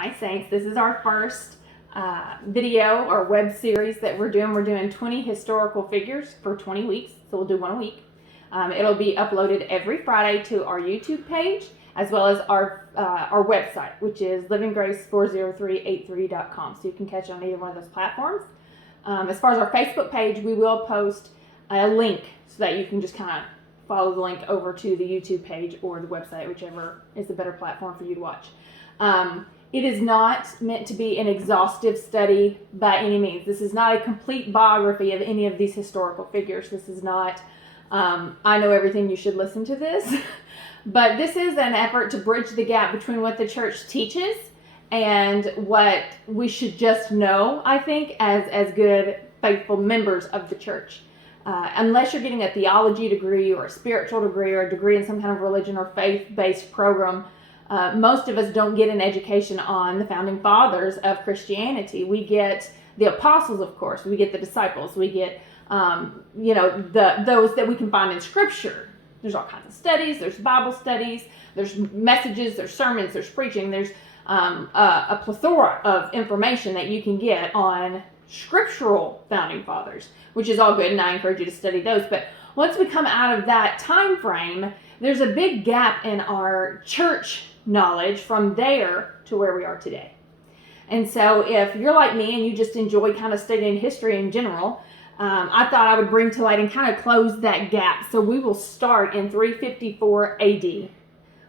Hi Saints, this is our first video or web series that we're doing. We're doing 20 historical figures for 20 weeks, so we'll do one a week. It'll be uploaded every Friday to our YouTube page as well as our website, which is livinggrace40383.com, so you can catch it on either one of those platforms. As far as our Facebook page, we will post a link so that you can just kind of follow the link over to the YouTube page or the website, whichever is the better platform for you to watch. It is not meant to be an exhaustive study by any means. This is not a complete biography of any of these historical figures. This is not, I know everything, you should listen to this. But this is an effort to bridge the gap between what the church teaches and what we should just know, I think, as good, faithful members of the church. Unless you're getting a theology degree or a spiritual degree or a degree in some kind of religion or faith-based program, most of us don't get an education on the founding fathers of Christianity. We get the apostles, of course. We get the disciples. We get, those that we can find in Scripture. There's all kinds of studies. There's Bible studies. There's messages. There's sermons. There's preaching. There's a plethora of information that you can get on scriptural founding fathers, which is all good, and I encourage you to study those. But once we come out of that time frame, there's a big gap in our church knowledge from there to where we are today. And so if you're like me and you just enjoy kind of studying history in general, I thought I would bring to light and kind of close that gap. So we will start in 354 AD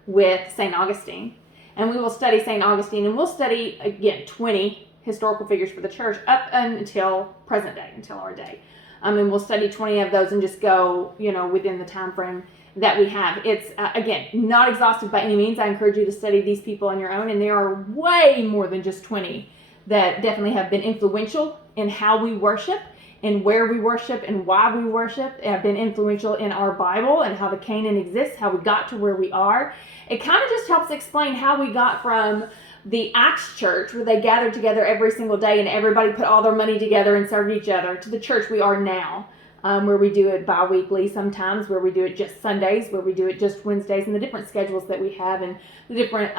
with St. Augustine. And we will study St. Augustine, and we'll study, again, 20 historical figures for the church up until present day, until our day. And we'll study 20 of those and just go, within the time frame that we have. It's, again, not exhaustive by any means. I encourage you to study these people on your own, and there are way more than just 20 that definitely have been influential in how we worship and where we worship and why we worship, have been influential in our Bible and how the canon exists, how we got to where we are. It kind of just helps explain how we got from the Acts church, where they gathered together every single day and everybody put all their money together and served each other, to the church we are now, where we do it bi-weekly sometimes, where we do it just Sundays, where we do it just Wednesdays, and the different schedules that we have and the different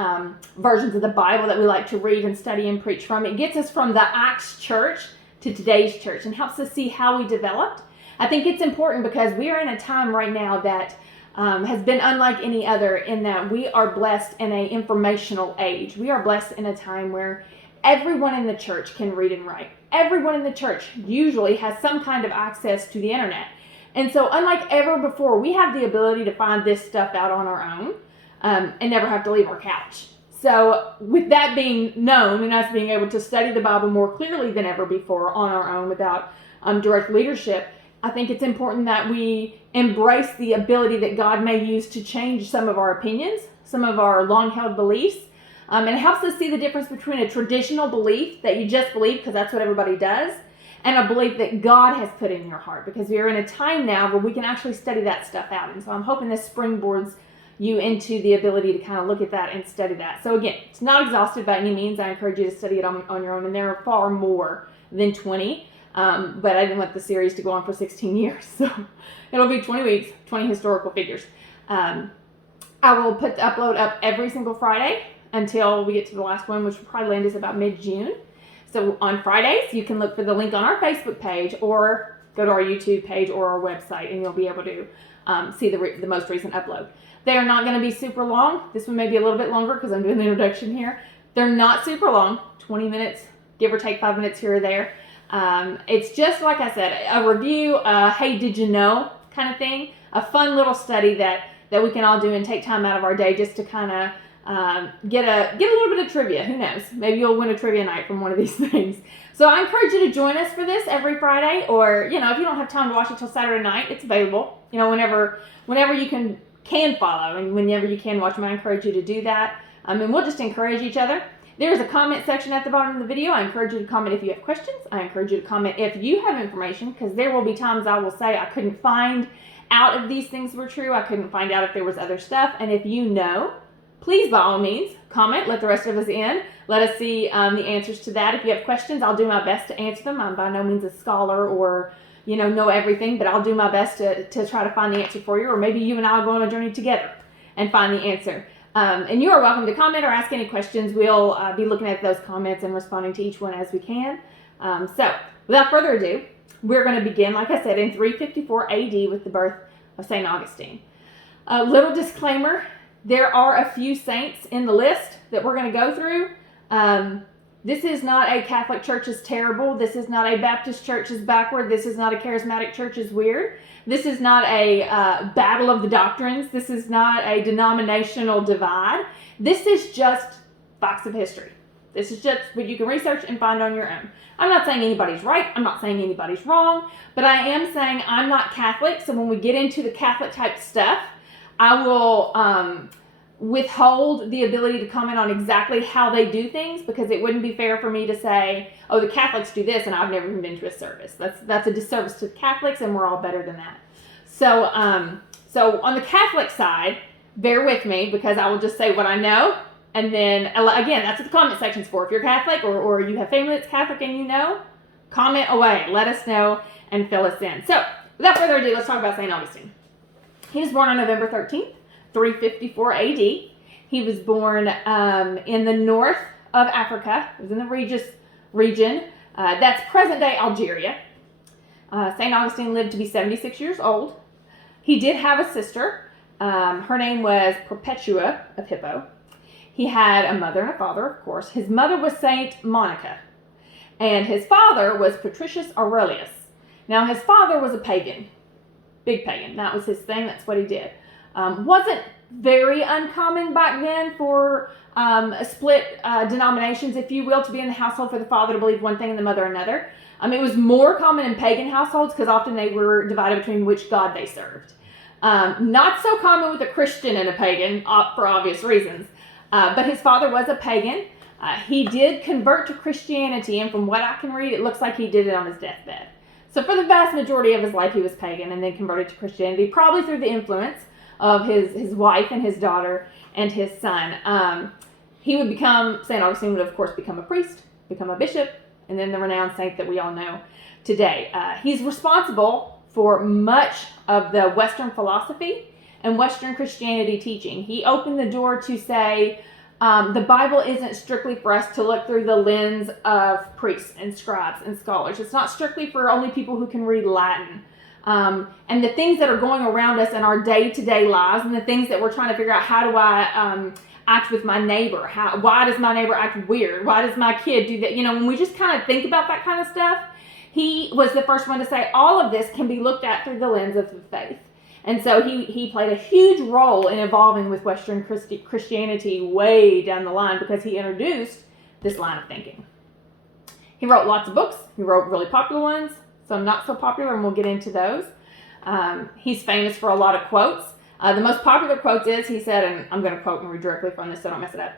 versions of the Bible that we like to read and study and preach from. It gets us from the Acts church to today's church and helps us see how we developed. I think it's important because we are in a time right now that has been unlike any other, in that we are blessed in an informational age. We are blessed in a time where everyone in the church can read and write. Everyone in the church usually has some kind of access to the internet. And so unlike ever before, we have the ability to find this stuff out on our own and never have to leave our couch. So with that being known and us being able to study the Bible more clearly than ever before on our own without direct leadership, I think it's important that we embrace the ability that God may use to change some of our opinions, some of our long-held beliefs. And it helps us see the difference between a traditional belief that you just believe because that's what everybody does, and a belief that God has put in your heart, because we are in a time now where we can actually study that stuff out. And so I'm hoping this springboards you into the ability to kind of look at that and study that. So again, it's not exhaustive by any means. I encourage you to study it on your own, and there are far more than 20. But I didn't want the series to go on for 16 years. So it'll be 20 weeks, 20 historical figures. I will upload up every single Friday until we get to the last one, which will probably land us about mid-June. So on Fridays, you can look for the link on our Facebook page or go to our YouTube page or our website, and you'll be able to see the most recent upload. They are not going to be super long. This one may be a little bit longer because I'm doing the introduction here. They're not super long, 20 minutes, give or take 5 minutes here or there. It's just, like I said, a review, hey, did you know kind of thing, a fun little study that we can all do and take time out of our day just to kind of get a little bit of trivia. Who knows? Maybe you'll win a trivia night from one of these things. So I encourage you to join us for this every Friday, or, if you don't have time to watch it till Saturday night, it's available, whenever you can follow, and whenever you can watch them, I encourage you to do that. And we'll just encourage each other. There's a comment section at the bottom of the video. I encourage you to comment if you have questions. I encourage you to comment if you have information, because there will be times I will say I couldn't find out if these things were true. I couldn't find out if there was other stuff. And if you know, please, by all means, comment. Let the rest of us in. Let us see the answers to that. If you have questions, I'll do my best to answer them. I'm by no means a scholar or know everything, but I'll do my best to try to find the answer for you. Or maybe you and I will go on a journey together and find the answer. And you are welcome to comment or ask any questions. We'll be looking at those comments and responding to each one as we can. So without further ado, we're going to begin, like I said, in 354 AD with the birth of St. Augustine. A little disclaimer, there are a few saints in the list that we're going to go through. This is not a Catholic church is terrible. This is not a Baptist church is backward. This is not a charismatic church is weird. This is not a battle of the doctrines. This is not a denominational divide. This is just facts of history. This is just what you can research and find on your own. I'm not saying anybody's right. I'm not saying anybody's wrong. But I am saying I'm not Catholic. So when we get into the Catholic type stuff, I will withhold the ability to comment on exactly how they do things, because it wouldn't be fair for me to say, oh, the Catholics do this and I've never even been to a service. That's a disservice to the Catholics, and we're all better than that. So so on the Catholic side, bear with me, because I will just say what I know, and then again, that's what the comment section's for. If you're Catholic or you have family that's Catholic and you know, comment away, let us know and fill us in. So without further ado, let's talk about St. Augustine. He was born on November 13th, 354 AD. He was born in the north of Africa. It was in the Regis region. That's present-day Algeria. St. Augustine lived to be 76 years old. He did have a sister. Her name was Perpetua of Hippo. He had a mother and a father, of course. His mother was Saint Monica, and his father was Patricius Aurelius. Now, his father was a pagan, big pagan. That was his thing. That's what he did. Wasn't very uncommon back then for split denominations, if you will, to be in the household for the father to believe one thing and the mother another. It was more common in pagan households because often they were divided between which god they served. Not so common with a Christian and a pagan for obvious reasons. But his father was a pagan. He did convert to Christianity, and from what I can read, it looks like he did it on his deathbed. So for the vast majority of his life, he was pagan and then converted to Christianity, probably through the influence of his wife and his daughter and his son. He would become, St. Augustine would of course become a priest, become a bishop, and then the renowned saint that we all know today. He's responsible for much of the Western philosophy and Western Christianity teaching. He opened the door to say, the Bible isn't strictly for us to look through the lens of priests and scribes and scholars. It's not strictly for only people who can read Latin. And the things that are going around us in our day-to-day lives, and the things that we're trying to figure out, how do I act with my neighbor? Why does my neighbor act weird? Why does my kid do that? When we just kind of think about that kind of stuff, he was the first one to say all of this can be looked at through the lens of the faith. And so he played a huge role in evolving with Western Christianity way down the line, because he introduced this line of thinking. He wrote lots of books. He wrote really popular ones, some not so popular, and we'll get into those. He's famous for a lot of quotes. The most popular quote is, he said, and I'm going to quote and read directly from this so I don't mess it up.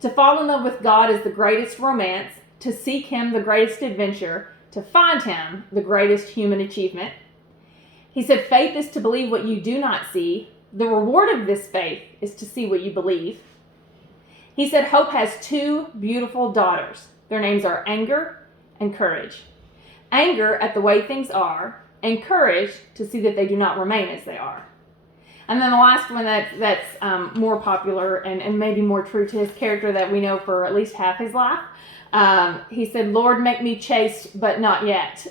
To fall in love with God is the greatest romance. To seek him, the greatest adventure. To find him, the greatest human achievement. He said, faith is to believe what you do not see. The reward of this faith is to see what you believe. He said, hope has two beautiful daughters. Their names are anger and courage. Anger at the way things are, and courage to see that they do not remain as they are. And then the last one that's more popular and maybe more true to his character that we know for at least half his life. He said, Lord, make me chaste, but not yet.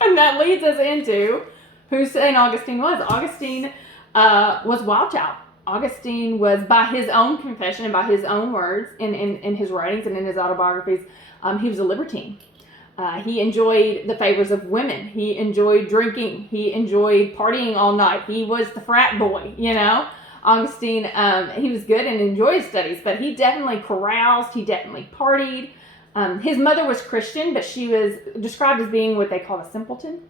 And that leads us into who St. Augustine was. Augustine was wild child. Augustine was, by his own confession and by his own words in his writings and in his autobiographies, he was a libertine. He enjoyed the favors of women. He enjoyed drinking. He enjoyed partying all night. He was the frat boy, Augustine, he was good and enjoyed studies, but he definitely caroused. He definitely partied. His mother was Christian, but she was described as being what they call a simpleton.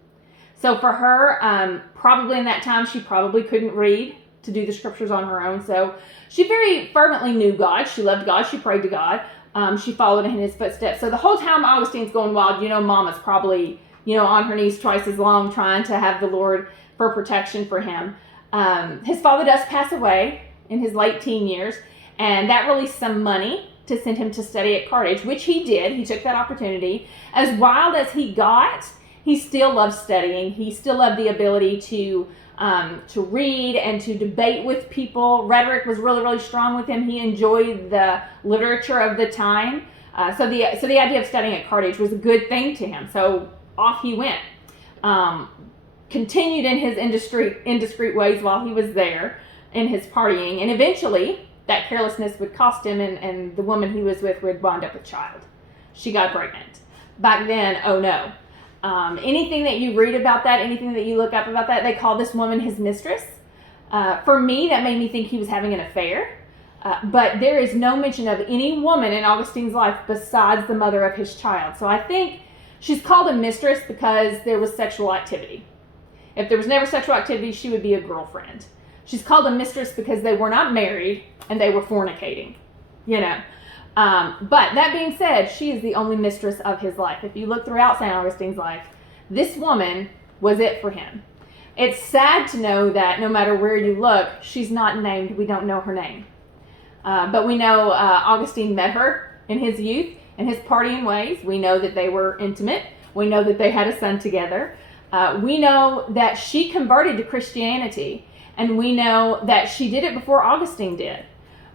So for her, probably in that time, she probably couldn't read to do the scriptures on her own. So she very fervently knew God. She loved God. She prayed to God. She followed in his footsteps. So the whole time Augustine's going wild, Mama's probably, on her knees twice as long trying to have the Lord for protection for him. His father does pass away in his late teen years, and that released some money to send him to study at Carthage, which he did. He took that opportunity. As wild as he got, he still loved studying. He still loved the ability to to read and to debate with people. Rhetoric was really, really strong with him. He enjoyed the literature of the time. So the idea of studying at Carthage was a good thing to him. So off he went. Continued in his indiscreet ways while he was there in his partying. And eventually, that carelessness would cost him, and the woman he was with would wind up with child. She got pregnant. Back then, oh no. Anything that you read about that, anything that you look up about that, they call this woman his mistress. For me, that made me think he was having an affair. But there is no mention of any woman in Augustine's life besides the mother of his child. So I think she's called a mistress because there was sexual activity. If there was never sexual activity, she would be a girlfriend. She's called a mistress because they were not married and they were fornicating, you know. But that being said, she is the only mistress of his life. If you look throughout St. Augustine's life, this woman was it for him. It's sad to know that no matter where you look, she's not named. We don't know her name. But we know Augustine met her in his youth, in his partying ways. We know that they were intimate. We know that they had a son together. We know that she converted to Christianity, and we know that she did it before Augustine did.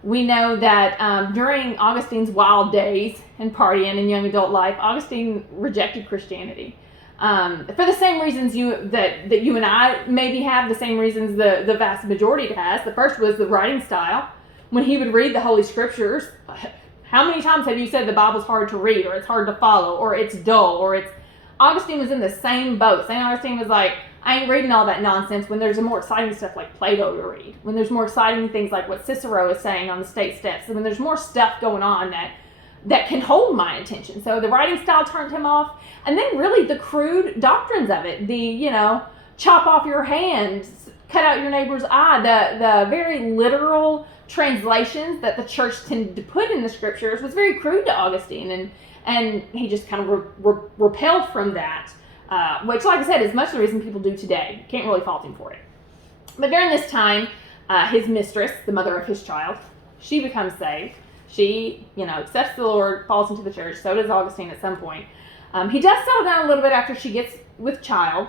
We know that during Augustine's wild days and partying and young adult life, Augustine rejected Christianity. For the same reasons that you and I maybe have, the same reasons the vast majority has. The first was the writing style. When he would read the Holy Scriptures, how many times have you said the Bible's hard to read, or it's hard to follow, or it's dull, or it's... Augustine was in the same boat. St. Augustine was like, I ain't reading all that nonsense when there's more exciting stuff like Plato to read, when there's more exciting things like what Cicero is saying on the state steps, when there's more stuff going on that can hold my attention. So the writing style turned him off. And then really the crude doctrines of it, the, chop off your hands, cut out your neighbor's eye, the very literal translations that the church tended to put in the scriptures was very crude to Augustine. And he just kind of repelled from that, which, like I said, is much the reason people do today. Can't really fault him for it. But during this time, his mistress, the mother of his child, she becomes saved. She, accepts the Lord, falls into the church. So does Augustine at some point. He does settle down a little bit after she gets with child.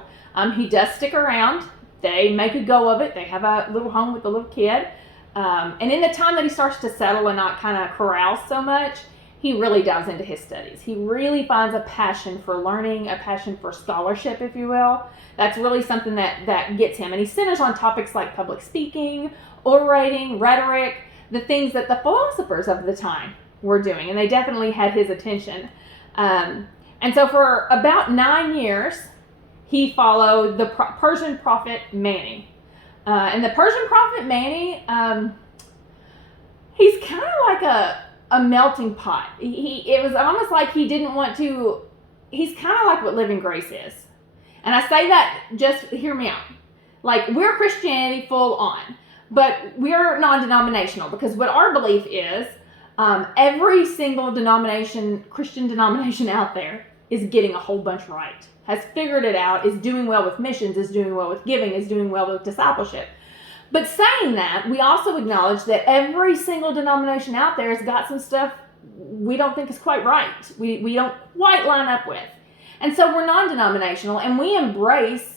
He does stick around. They make a go of it. They have a little home with a little kid. And in the time that he starts to settle and not kind of carouse so much, he really dives into his studies. He really finds a passion for learning, a passion for scholarship, if you will. That's really something that gets him. And he centers on topics like public speaking, orating, rhetoric, the things that the philosophers of the time were doing. And they definitely had his attention. And so for about 9 years, he followed the Persian prophet Mani. And the Persian prophet Mani, he's kind of like a melting pot. It was almost like he didn't want to, he's kind of like what Living Grace is. And I say that, just hear me out. Like, we're Christianity full on, but we're non-denominational, because what our belief is, every single Christian denomination out there is getting a whole bunch right, has figured it out, is doing well with missions, is doing well with giving, is doing well with discipleship. But saying that, we also acknowledge that every single denomination out there has got some stuff we don't think is quite right. We don't quite line up with. And so we're non-denominational, and we embrace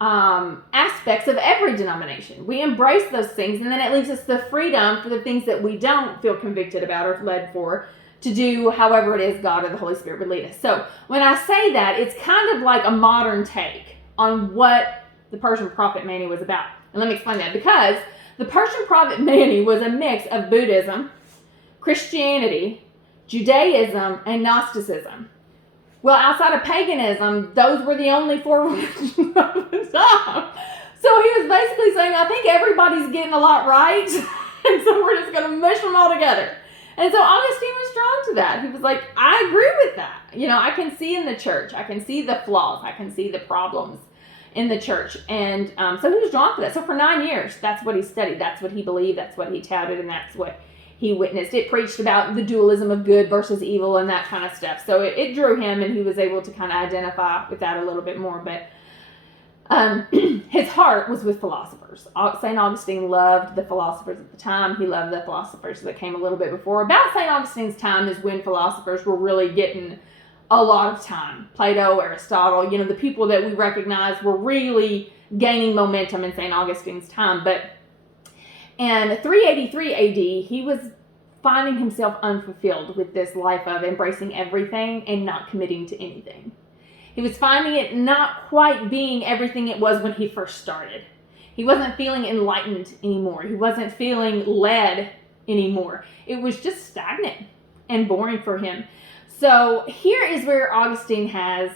aspects of every denomination. We embrace those things, and then it leaves us the freedom for the things that we don't feel convicted about or led for to do however it is God or the Holy Spirit would lead us. So when I say that, it's kind of like a modern take on what the Persian prophet Mani was about. And let me explain that. Because the Persian prophet Mani was a mix of Buddhism, Christianity, Judaism, and Gnosticism. Well, outside of paganism, those were the only four religions of the time. So he was basically saying, I think everybody's getting a lot right, and so we're just going to mush them all together. And so Augustine was drawn to that. He was like, I agree with that. I can see in the church, I can see the flaws, I can see the problems in the church. And so he was drawn to that. So for 9 years, that's what he studied. That's what he believed. That's what he touted. And that's what he witnessed. It preached about the dualism of good versus evil and that kind of stuff. So it drew him, and he was able to kind of identify with that a little bit more. But his heart was with philosophers. St. Augustine loved the philosophers at the time. He loved the philosophers that came a little bit before. About St. Augustine's time is when philosophers were really getting a lot of time. Plato, Aristotle, the people that we recognize were really gaining momentum in St. Augustine's time. But in 383 AD, he was finding himself unfulfilled with this life of embracing everything and not committing to anything. He was finding it not quite being everything it was when he first started. He wasn't feeling enlightened anymore. He wasn't feeling led anymore. It was just stagnant and boring for him. So here is where Augustine has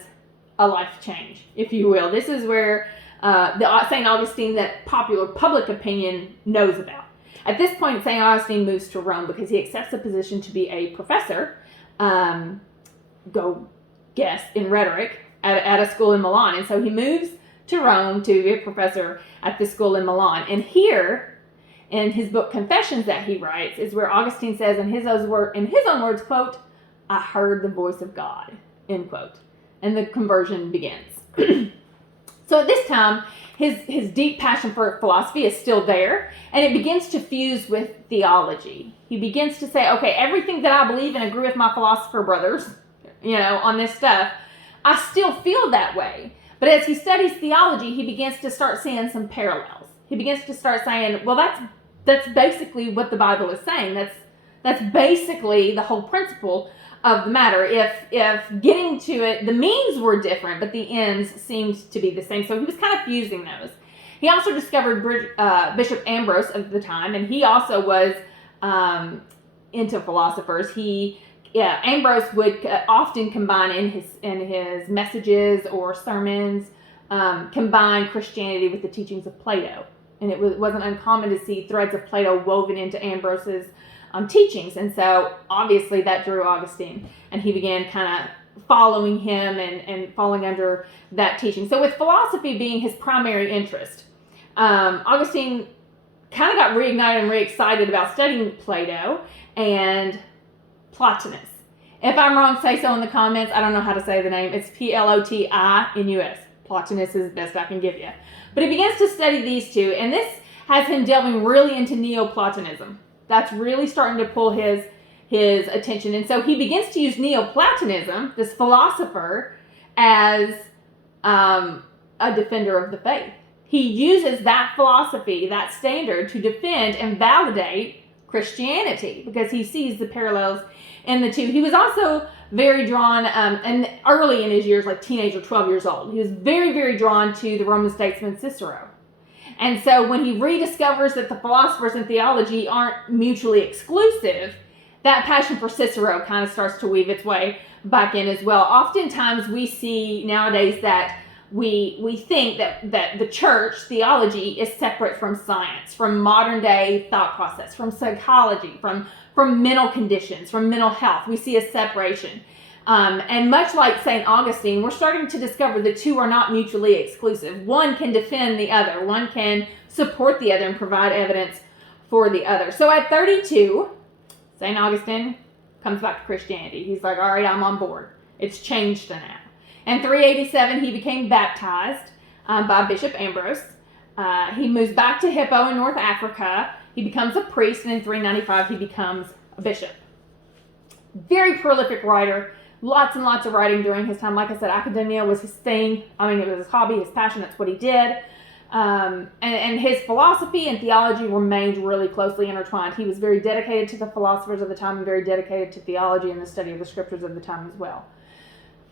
a life change, if you will. This is where the St. Augustine that popular public opinion knows about. At this point, St. Augustine moves to Rome because he accepts a position to be a professor, go guess, in rhetoric at a school in Milan. And so he moves to Rome to be a professor at this school in Milan. And here, in his book Confessions that he writes, is where Augustine says in his own words, quote, "I heard the voice of God," end quote. And the conversion begins. So at this time, his deep passion for philosophy is still there, and it begins to fuse with theology. He begins to say, okay, everything that I believe and agree with my philosopher brothers, on this stuff, I still feel that way. But as he studies theology, he begins to start seeing some parallels. He begins to start saying, well, that's basically what the Bible is saying. That's basically the whole principle of the matter. If getting to it, the means were different, but the ends seemed to be the same. So he was kind of fusing those. He also discovered Bishop Ambrose of the time, and he also was into philosophers. Ambrose would often combine in his messages or sermons, combine Christianity with the teachings of Plato. And it wasn't uncommon to see threads of Plato woven into Ambrose's teachings. And so obviously that drew Augustine, and he began kind of following him and falling under that teaching. So with philosophy being his primary interest, Augustine kind of got reignited and re-excited about studying Plato and Plotinus. If I'm wrong, say so in the comments. I don't know how to say the name. It's Plotinus. Plotinus is the best I can give you. But he begins to study these two, and this has him delving really into Neoplatonism. That's really starting to pull his attention. And so he begins to use Neoplatonism, this philosopher, as a defender of the faith. He uses that philosophy, that standard, to defend and validate Christianity because he sees the parallels in the two. He was also very drawn, and early in his years, like teenager, 12 years old, he was very, very drawn to the Roman statesman Cicero. And so when he rediscovers that the philosophers in theology aren't mutually exclusive, that passion for Cicero kind of starts to weave its way back in as well. Oftentimes we see nowadays that we think that the church theology is separate from science, from modern day thought process, from psychology, from mental conditions, from mental health. We see a separation. And much like St. Augustine, we're starting to discover the two are not mutually exclusive. One can defend the other. One can support the other and provide evidence for the other. So at 32, St. Augustine comes back to Christianity. He's like, all right, I'm on board. It's changed now. In 387, he became baptized by Bishop Ambrose. He moves back to Hippo in North Africa. He becomes a priest, and in 395, he becomes a bishop. Very prolific writer. Lots and lots of writing during his time. Like I said, academia was his thing. I mean, it was his hobby, his passion. That's what he did. And his philosophy and theology remained really closely intertwined. He was very dedicated to the philosophers of the time and very dedicated to theology and the study of the scriptures of the time as well.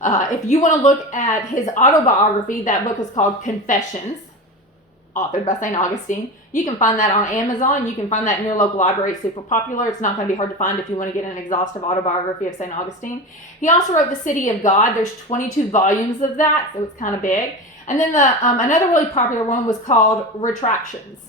If you want to look at his autobiography, that book is called Confessions, authored by St. Augustine. You can find that on Amazon. You can find that in your local library. It's super popular. It's not going to be hard to find if you want to get an exhaustive autobiography of St. Augustine. He also wrote The City of God. There's 22 volumes of that, so it's kind of big. And then another really popular one was called Retractions.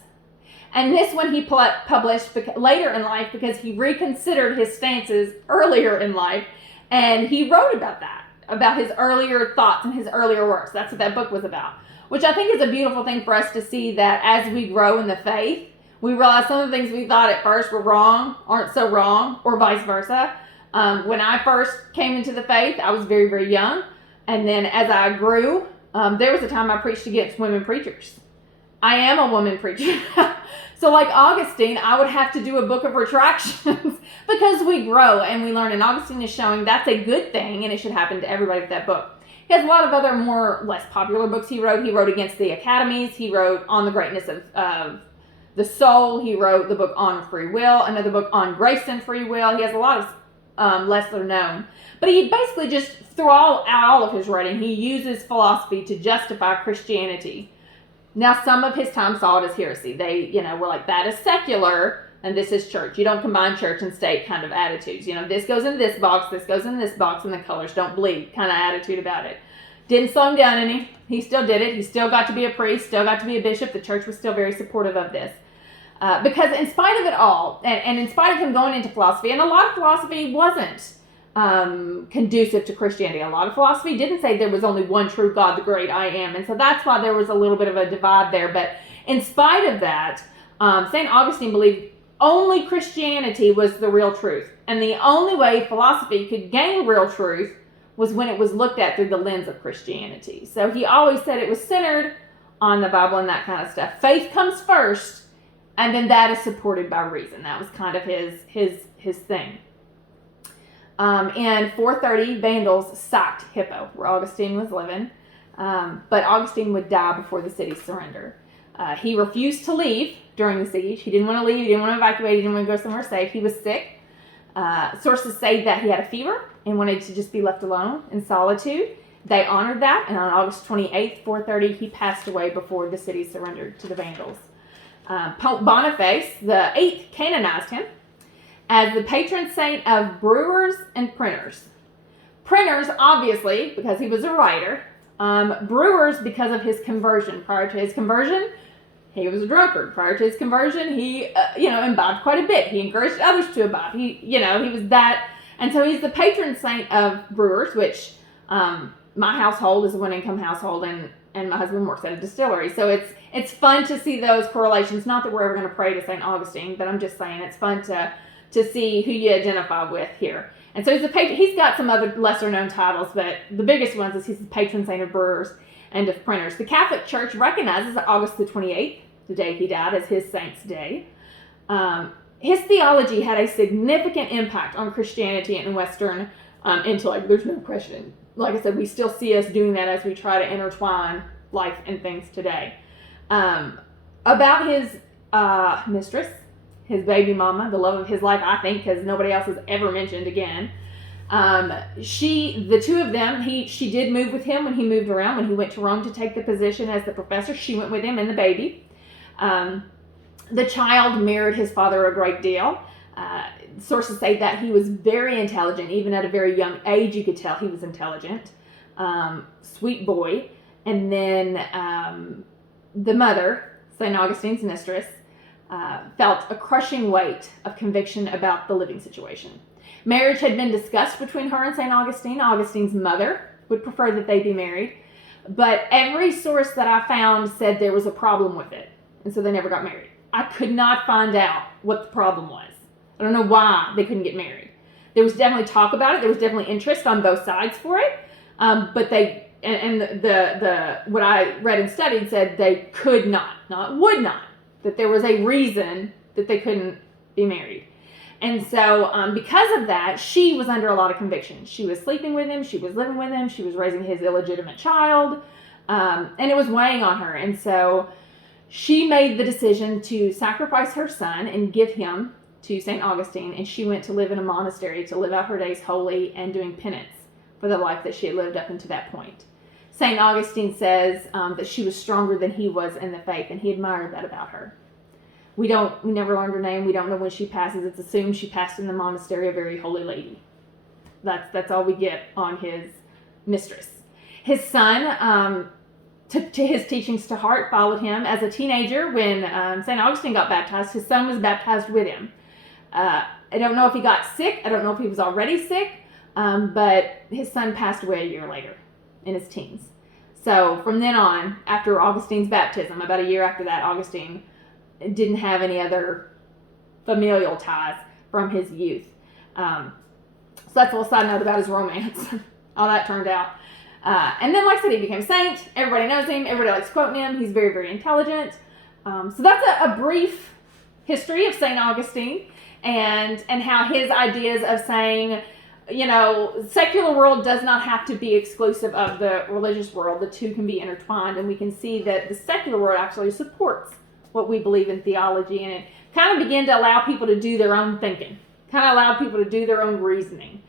And this one he published later in life because he reconsidered his stances earlier in life, and he wrote about that, about his earlier thoughts and his earlier works. That's what that book was about, which I think is a beautiful thing for us to see, that as we grow in the faith, we realize some of the things we thought at first were wrong aren't so wrong, or vice versa. When I first came into the faith, I was very, very young. And then as I grew, there was a time I preached against women preachers. I am a woman preacher. So like Augustine, I would have to do a book of retractions because we grow and we learn. And Augustine is showing that's a good thing and it should happen to everybody with that book. He has a lot of other less popular books he wrote. He wrote Against the Academies. He wrote On the Greatness of the Soul. He wrote the book on free will, another book on grace and free will. He has a lot of lesser known. But he basically just, throughout all of his writing, he uses philosophy to justify Christianity. Now, some of his time saw it as heresy. They, were like, that is secular, and this is church. You don't combine church and state kind of attitudes. This goes in this box, this goes in this box, and the colors don't bleed kind of attitude about it. Didn't slow him down any. He still did it. He still got to be a priest, still got to be a bishop. The church was still very supportive of this. Because in spite of it all, and in spite of him going into philosophy, and a lot of philosophy wasn't conducive to Christianity. A lot of philosophy didn't say there was only one true God, the great I am. And so that's why there was a little bit of a divide there. But in spite of that, St. Augustine believed only Christianity was the real truth. And the only way philosophy could gain real truth was when it was looked at through the lens of Christianity. So he always said it was centered on the Bible and that kind of stuff. Faith comes first, and then that is supported by reason. That was kind of his thing. In 430, Vandals sacked Hippo, where Augustine was living. But Augustine would die before the city surrendered. He refused to leave during the siege. He didn't want to leave. He didn't want to evacuate. He didn't want to go somewhere safe. He was sick. Sources say that he had a fever and wanted to just be left alone in solitude. They honored that, and on August 28th, 430, he passed away before the city surrendered to the Vandals. Pope Boniface VIII canonized him as the patron saint of brewers and printers. Printers, obviously, because he was a writer. Brewers, because of his conversion. Prior to his conversion, he was a drunkard. Prior to his conversion, he, imbibed quite a bit. He encouraged others to imbibe. He was that. And so he's the patron saint of brewers, which my household is a one-income household, and my husband works at a distillery. So it's fun to see those correlations. Not that we're ever going to pray to St. Augustine, but I'm just saying it's fun to see who you identify with here. And so he's got some other lesser-known titles, but the biggest ones is he's the patron saint of brewers and of printers. The Catholic Church recognizes August the 28th, the day he died, as his saint's day. His theology had a significant impact on Christianity and Western intellect. There's no question. Like I said, we still see us doing that as we try to intertwine life and things today. About his mistress, his baby mama, the love of his life, I think, because nobody else is ever mentioned again. The two of them, she did move with him when he moved around. When he went to Rome to take the position as the professor, she went with him and the baby. The child mirrored his father a great deal. Sources say that he was very intelligent. Even at a very young age, you could tell he was intelligent. Sweet boy. And then the mother, St. Augustine's mistress, felt a crushing weight of conviction about the living situation. Marriage had been discussed between her and St. Augustine. Augustine's mother would prefer that they be married. But every source that I found said there was a problem with it. And so they never got married. I could not find out what the problem was. I don't know why they couldn't get married. There was definitely talk about it. There was definitely interest on both sides for it. But they, and the what I read and studied said they could not would not, that there was a reason that they couldn't be married. And so because of that, she was under a lot of conviction. She was sleeping with him. She was living with him. She was raising his illegitimate child. And it was weighing on her. And so she made the decision to sacrifice her son and give him to St. Augustine. And she went to live in a monastery to live out her days holy and doing penance for the life that she had lived up until that point. St. Augustine says that she was stronger than he was in the faith, and he admired that about her. We never learned her name. We don't know when she passes. It's assumed she passed in the monastery, a very holy lady. That's all we get on his mistress. His son took to his teachings to heart, followed him. As a teenager, when St. Augustine got baptized, his son was baptized with him. I don't know if he got sick. I don't know if he was already sick, but his son passed away a year later in his teens. So from then on, after Augustine's baptism, about a year after that, Augustine didn't have any other familial ties from his youth. So that's a little side note about his romance, how that turned out. And then, like I said, he became a saint. Everybody knows him. Everybody likes quoting him. He's very, very intelligent. So that's a brief history of St. Augustine and how his ideas of saying secular world does not have to be exclusive of the religious world. The two can be intertwined, and we can see that the secular world actually supports what we believe in theology, and it kind of began to allow people to do their own thinking, kind of allowed people to do their own reasoning.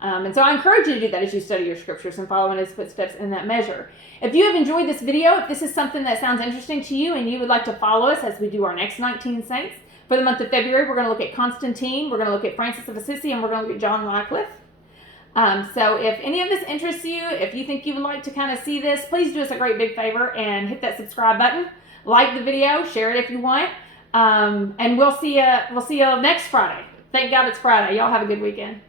And so I encourage you to do that as you study your scriptures and follow in his footsteps in that measure. If you have enjoyed this video, if this is something that sounds interesting to you and you would like to follow us as we do our next 19 saints, for the month of February, we're going to look at Constantine, we're going to look at Francis of Assisi, and we're going to look at John Wycliffe. So if any of this interests you, if you think you would like to kind of see this, please do us a great big favor and hit that subscribe button. Like the video, share it if you want, and we'll see you next Friday. Thank God it's Friday. Y'all have a good weekend.